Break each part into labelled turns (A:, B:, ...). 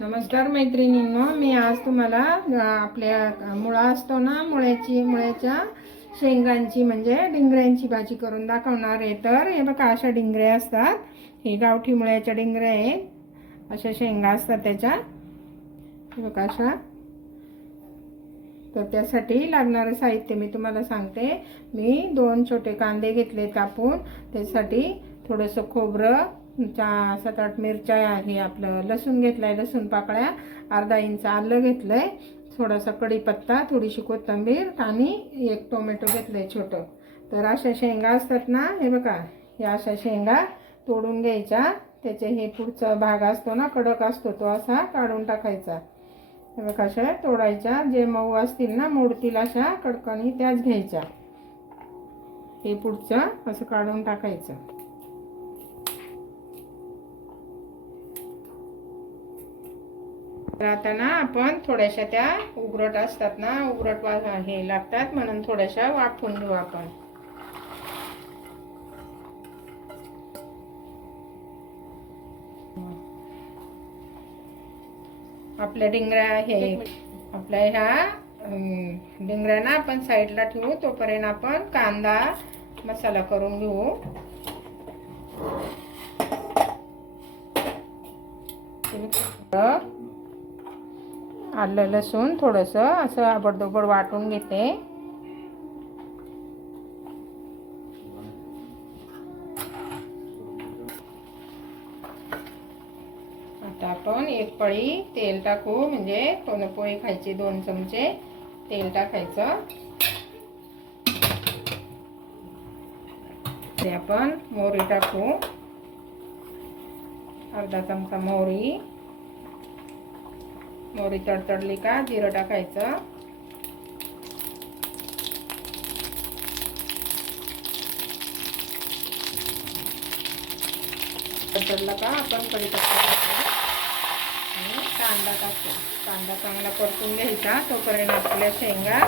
A: नमस्कार मैत्रिणींनो मी आज तुम्हाला आपल्या मुळा असतो ना मुळ्याची मुळ्याच्या शेंगांची म्हणजे डिंगऱ्यांची भाजी करून दाखवणार आहे. तर हे बघा अशा डिंगऱ्या असतात. हे गावठी मुळ्याच्या डिंगऱ्या आहेत. अशा शेंगा असतात त्याच्या. हे बघा अशा. तर त्यासाठी लागणारं साहित्य मी तुम्हाला सांगते. मी दोन छोटे कांदे घेतले कापून. त्यासाठी थोडंसं खोबरं चा सात आठ मिरच्या आहे आपलं. लसूण घेतलाय लसूण पाकळ्या अर्धा इंच आलं घेतलंय. थोडासा कढीपत्ता थोडीशी कोथिंबीर आणि एक टोमॅटो घेतलंय छोटं. तर अशा शेंगा असतात ना हे बघा या अशा शेंगा तोडून घ्यायच्या. त्याचे हे पुढचा भाग असतो ना कडक असतो तो असा काढून टाकायचा. हे बघा अशा तोडायच्या. जे मऊ असतील ना मोडतील अशा कडकणी त्याच घ्यायच्या. हे पुढचं असं काढून टाकायचं. तर आता ना आपण थोड्याशा त्या उघरट असतात ना उघरट वा हे लागतात म्हणून थोड्याशा वाफून घेऊ आपण. आपल्या डिंगऱ्या हे आपल्या ह्या अं, डिंगऱ्या ना आपण साईडला ठेवू तोपर्यंत आपण कांदा मसाला करून घेऊ. आलं लसूण थोडंसं असं आबडदोबड वाटून घेते. आता आपण एक पळी तेल टाकू म्हणजे दोन खायची दोन चमचे तेल टाकायचं. ते आपण मोहरी टाकू. अर्धा चमचा मोहरी. मोहरी तडतडली का? जिरं टाकायचं. तडतडला का? आपण कढीपत्ता आणि कांदा टाकतो कांदा चांगला परतून घ्यायचा. तोपर्यंत आपल्या शेंगा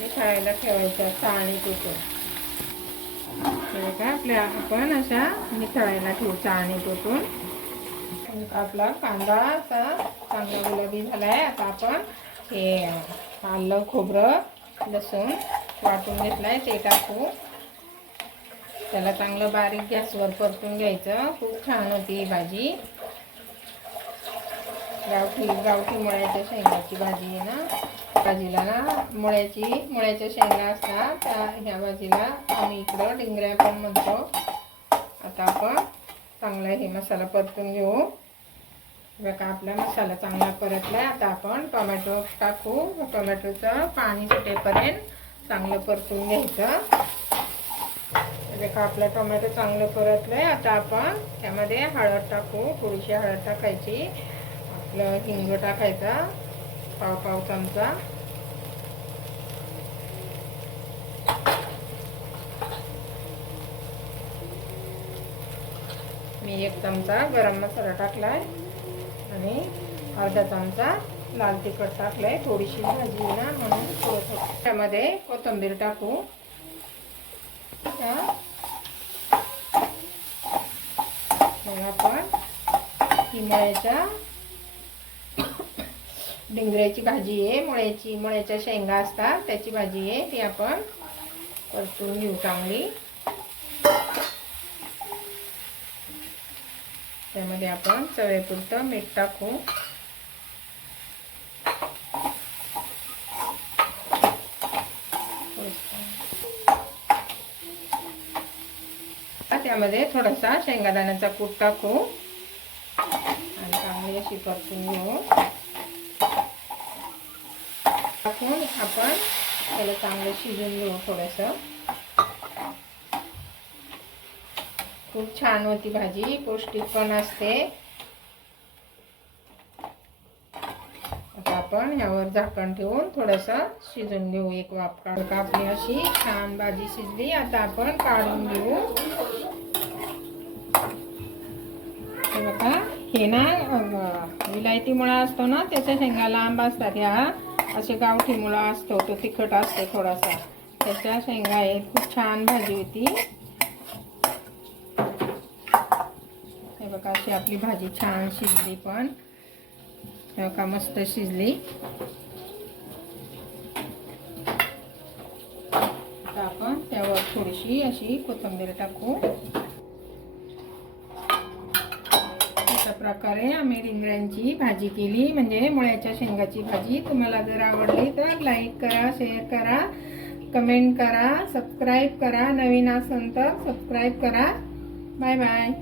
A: निथळायला ठेवायच्या. चाळणी तुटून हे का आपल्या आपण अशा निथळायला ठेवू चाळणी तुटून आपला कांदा असा चांगला गुलाबी झाला आहे आता आपण हे आलं खोबरं लसूण वाटून आहे ते टाकू. त्याला चांगलं बारीक गॅसवर परतून घ्यायचं. खूप छान होती ही भाजी. गावठी गावठी मुळ्याच्या शेंगाची भाजी आहे ना. भाजीला ना मुळ्याची मुळ्याच्या शेंगा असतात. त्या ह्या भाजीला आम्ही इकडं डिंगऱ्या पण म्हणतो. आता आपण चांगला हे मसाला परतून घेऊ. बघा आपला मसाला चांगला परतलाय. आता आपण टोमॅटो टाकू. टोमॅटोचं पाणी सुटेपर्यंत चांगलं परतून घ्यायचं. बघा आपलं टोमॅटो चांगलं परतलंय. आता आपण त्यामध्ये हळद टाकू. थोडीशी हळद टाकायची. आपलं हिंग टाकायचा. पाव पाव चमचा. मी एक चमचा गरम मसाला टाकलाय. आणि अर्धा चमचा लाल तिखट टाकलाय थोडीशी भाजी आहे ना म्हणून थोडंसं. त्यामध्ये कोथिंबीर टाकू. मग आपण किमळ्याच्या डिंगऱ्याची भाजी आहे मुळ्याची मुळ्याच्या शेंगा असतात त्याची भाजी आहे ती आपण परतून घेऊ चांगली. त्यामध्ये आपण चवेपुरतं मीठ टाकू. त्यामध्ये थोडासा शेंगादाण्याचा कूट टाकू. आणि चांगली अशी परतून घेऊ. टाकून आपण त्याला चांगलं शिजून घेऊ थोडंसं. खूप छान होती भाजी पौष्टिक पण असते. आता आपण यावर झाकण ठेवून थोडंसं शिजून घेऊ. एक वाफ काढ आपली अशी छान भाजी शिजली. आता आपण काढून घेऊ. बघा हे ना विलायती मुळा असतो ना त्याच्या शेंगा लांब असतात ह्या. असे गावठी मुळा असतो तो तिखट असतो थोडासा. त्याच्या शेंगा आहेत. खूप छान भाजी होती. बघा अशी आपली भाजी छान शिजली पण. का मस्त शिजली. आता आपण त्यावर थोडीशी अशी कोथिंबीर टाकू. अशा प्रकारे आम्ही रिंगळ्यांची भाजी केली. म्हणजे मुळ्याच्या शेंगाची भाजी. तुम्हाला जर आवडली तर लाईक करा शेअर करा कमेंट करा सबस्क्राईब करा. नवीन असेल तर सबस्क्राईब करा. Bye bye